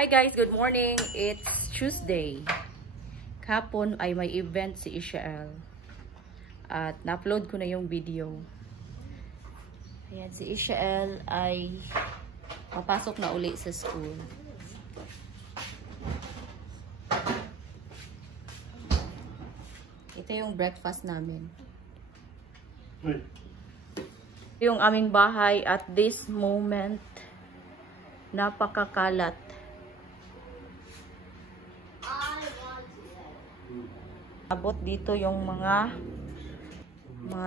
Hi guys, good morning. It's Tuesday. Kahapon ay may event si Ishael. At na-upload ko na yung video. Ayan, si Ishael ay papasok na uli sa school. Ito yung breakfast namin. Yung aming bahay at this moment, napakakalat. Abot dito yung mga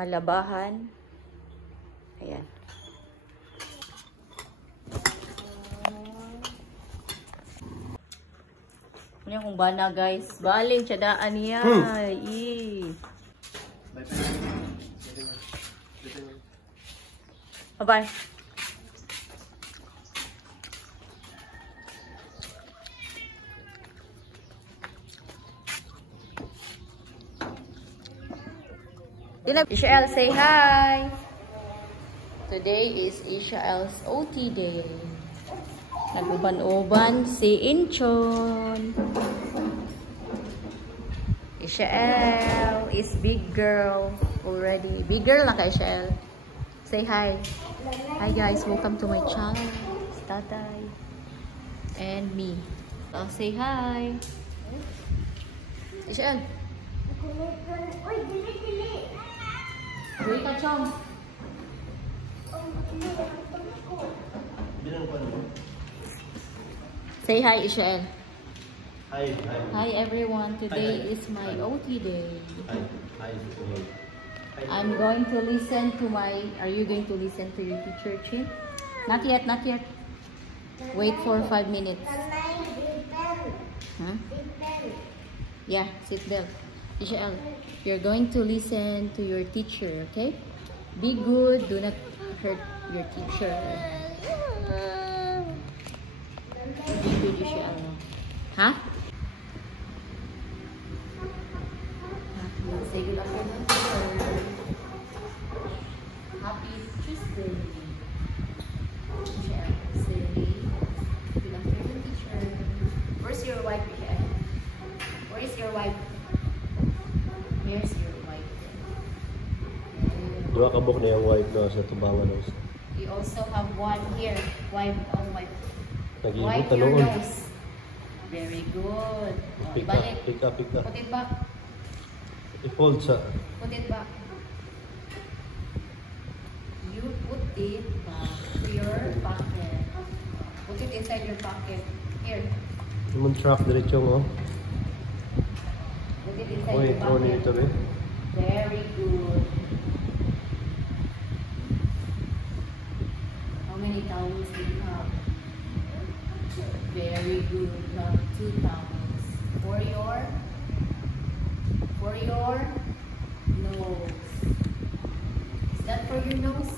labahan. Ayan. Ano yung bana guys? Baling tsadaan niya. Bye-bye. Ishael, say hi. Today is Ishael's OT day. Nag-uban-uban si Inchon. Ishael is big girl already. Big girl na ka, Ishael. Say hi. Hi guys, welcome to my channel. It's Tatay and me. So say hi. Ishael. Uy, kachong. Say hi, Ishael. Hi. Hi everyone. Today is my OT day. Hi. I'm going to listen to my... Are you going to listen to your teacher, Chin? Not yet. Wait for 5 minutes. Huh? Yeah, seatbelt. Ishael, you're going to listen to your teacher, okay? Be good. Do not hurt your teacher. Be good, Ishael. Huh? Say good afternoon, teacher. Happy Tuesday. Ishael, say good afternoon, teacher. Where's your wife, Ishael? Where is your wife? Here's your wife. Dua ka book na yung white na sa tubangan. You also have one here. Wipe on wipe. Nag-iibot Wipe your noon. nose. Very good. Pick up. Put it back. I-fold sa. Put it back. You put it back to your pocket. Put it inside your pocket. Here. Yung track diretso mo. Put it inside Wait, your pocket. ito rin. Very good. How many towels do you have? Very good. You have 2 towels. For your nose. Is that for your nose?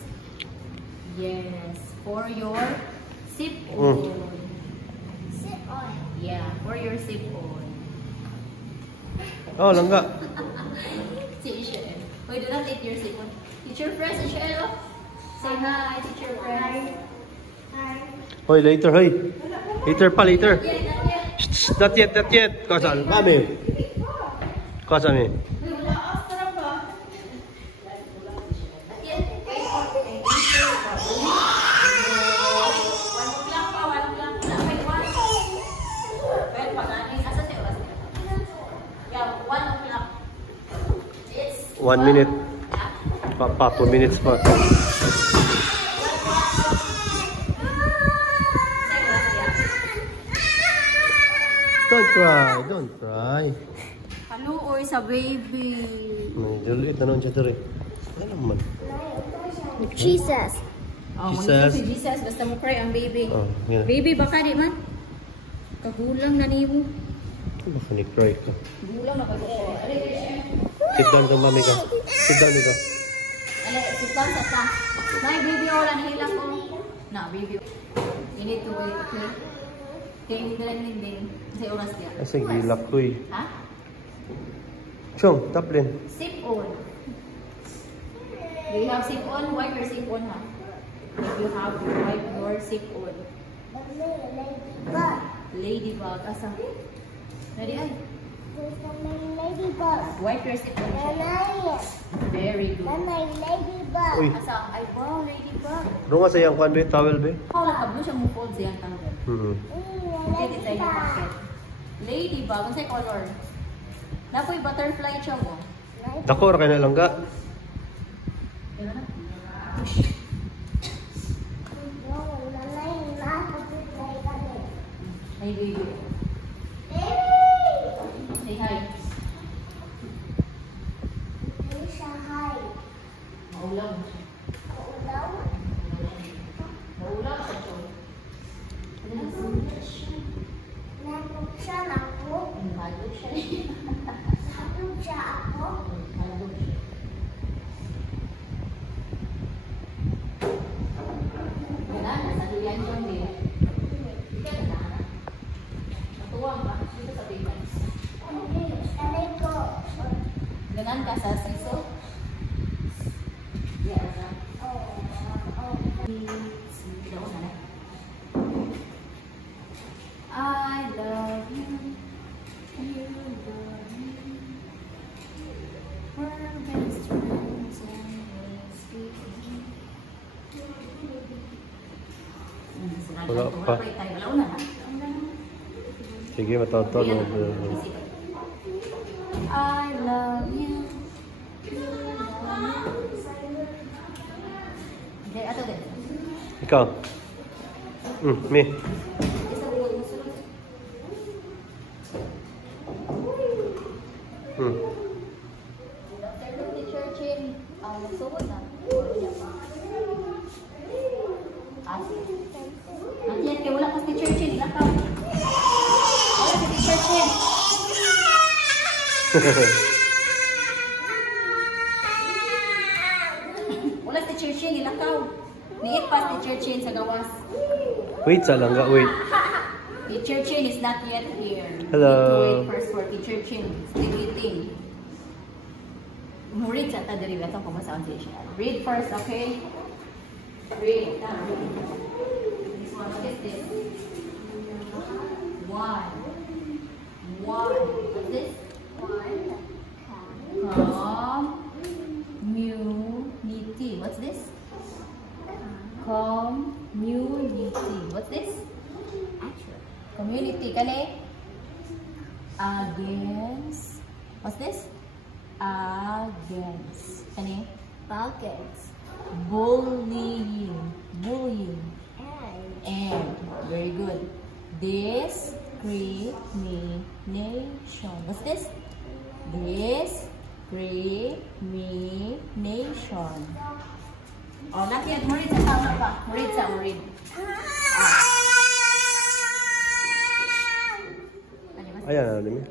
Yes. For your sip on. Sip on. Yeah, for your sip on. Oh, langga. Si Ishael. Wait, do not eat your sip on. Teacher friends, Ishael. Say hi, teacher friends. Hi. Hoy, later, hoy. Later. Shh, not yet. Kasan? Kami. Kasan eh? One minute. 2 minutes pa. Don't cry. Hello, oy sa baby. Juliet na noon siya ito rin. Ano naman? Jesus. Oh, Jesus. si Jesus. Basta mo cry ang baby. Oh, yeah. Baby, baka di man? Kagulang na niyo. Ano ba ni-cry ka? Gulang na kagulang. Sit down itong mami ka. Sit down dito. Sit down sa ta. May baby, wala nahilak ko. Na, baby. You need to wait, okay? Kaya hindi na lang din. Kasi oras niya. Kasi gilak ko eh. Ha? Chong, taplin. Sip on. Do you have sip on? Wipe your sip on, ha? If you have, wipe your sip on. Ladybug. Ladybug. Asa? Ready ay? Where's the ladybug? White dress ito. Nanay. Very good. Nanay, ladybug. Uy, Asa? Ay, wow, ladybug. ano nga sayang kwan, be? Towel, be? Oh, nakablo siya mo fold siyang tanggal. Okay, design yung pocket. Ladybug. Ang sa'yo color? Napoy butterfly siya mo. Dako, ra kayo na lang ga. Hey, baby. Say hi. Maulang. Maulang sa siya. Nalog siya. Nalog siya. Wala, nasa duyan siya din. Natuwang ka dito sa payments. Ganan ka sa siso? Yeah. I love you. You love me. We're best friends always be. Wala pa. Wala una na. Sige, matawag-tawag. I love you. Okay, ato din. Ikaw. Me. Dr. Teacher Chin, magsuot na. Nandiyan kayo, wala pa si Teacher Chin, ilang ka? Wala si Teacher Chin. Wala si Teacher Chin, ilang ka? Niit pa si Teacher Chin sa gawas. Wait, sa lang ga. Wait. Teacher Chin is not yet here. Hello. Need to wait first for Teacher Chin. Still eating. Read sa tadiri ba itong pumasaan siya. Read first, okay? Read. This one, what is this? One. What's this? Community. What's this? Community. What's this? Community. Kani? Against. What's this? Against. Kani? Bullying. And. Very good. Discrimination. What's this? Discrimination. Oh, natin. Murid sa tama pa. Murid. Ayan, ano namin?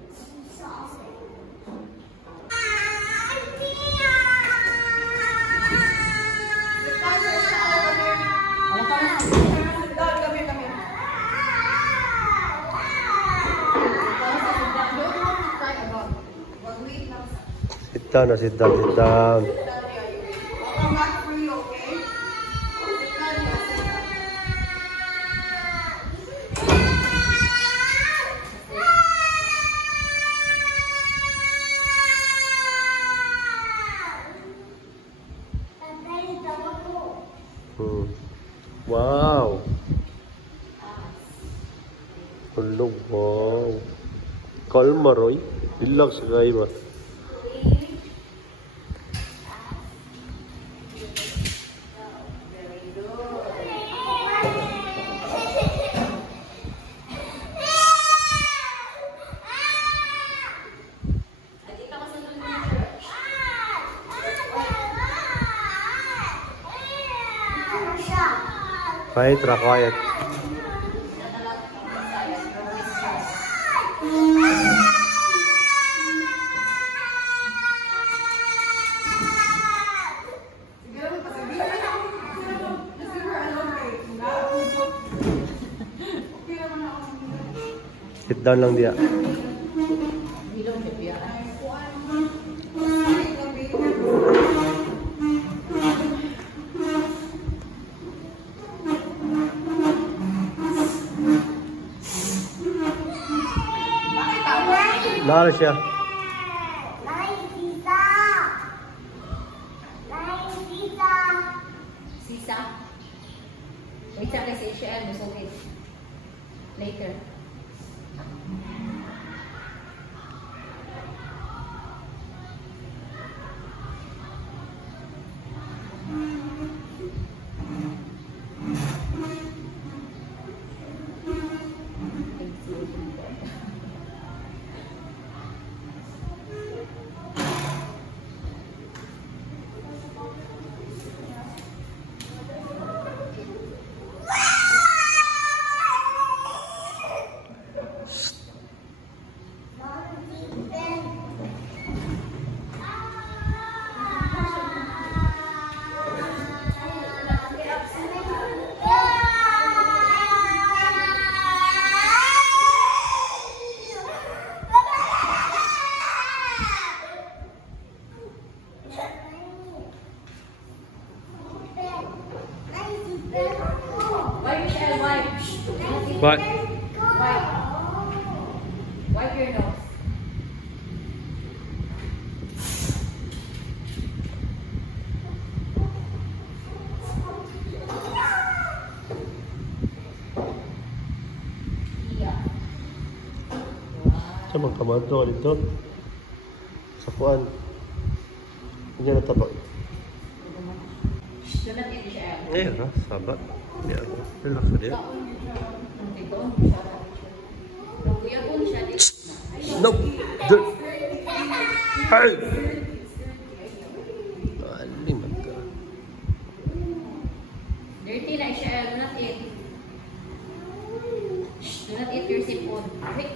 Sit down. Wow. Hello, wow. Kalma, Roy. Relax kayo ba? Quiet, quiet. Sit down lang dia. Nara siya. Sisa. Wait sa kasi siya, musugit. Later. What? Wipe your nose. Sa mga kamanto ka dito. Sa kuan. Hindi na tapak. Sunod ini siya. Ayan ha, sabat. Ayan ha, relax na diyan. Nope! Dirt! Hey! Aliman ka. Dirty like siya. Do not eat. Do not eat your seafood. Quick.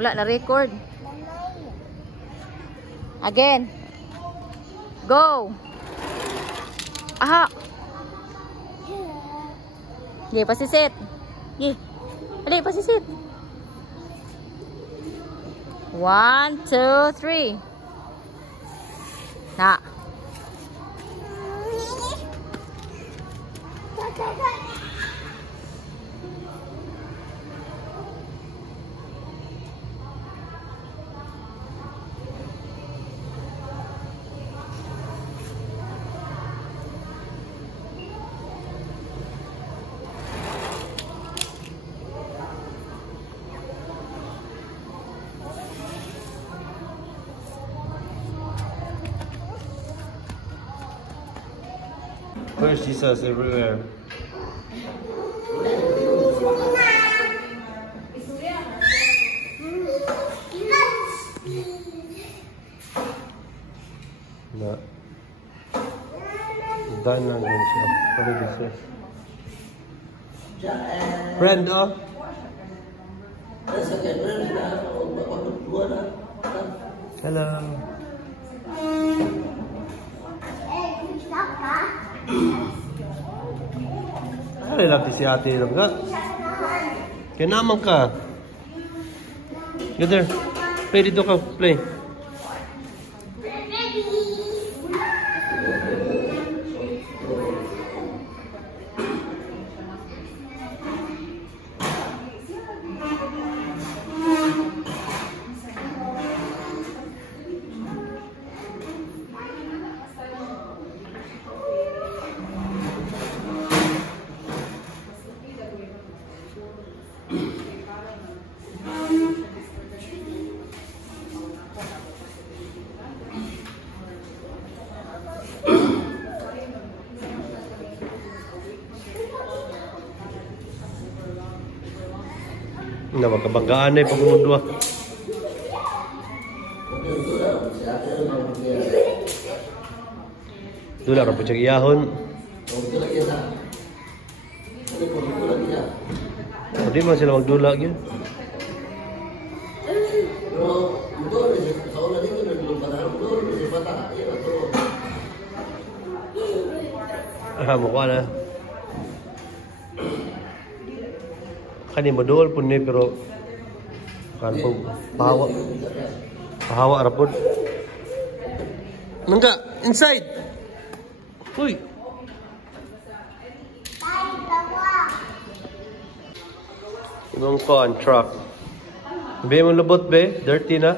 Wala na record. Again. Go. Aha. Sige, pasisit. Sige. Dali, pasisit. 1, 2, 3. Na. Where's Jesus everywhere? No. Dine lang din siya. What did he say? Friend, oh? Hello. Ay, lagi si ate lang ka. Kaya naman ka. Go there. Play dito ka. Play. Na magkabanggaan na yung pagmundwa. Dula ka po siyang iyahon. Hindi man sila magdula yun. Mukha na. Kani modul pun ni pero kan po pahawa rapod. Nangga inside. Uy. Ibang con truck. Be mo lubot be, dirty na.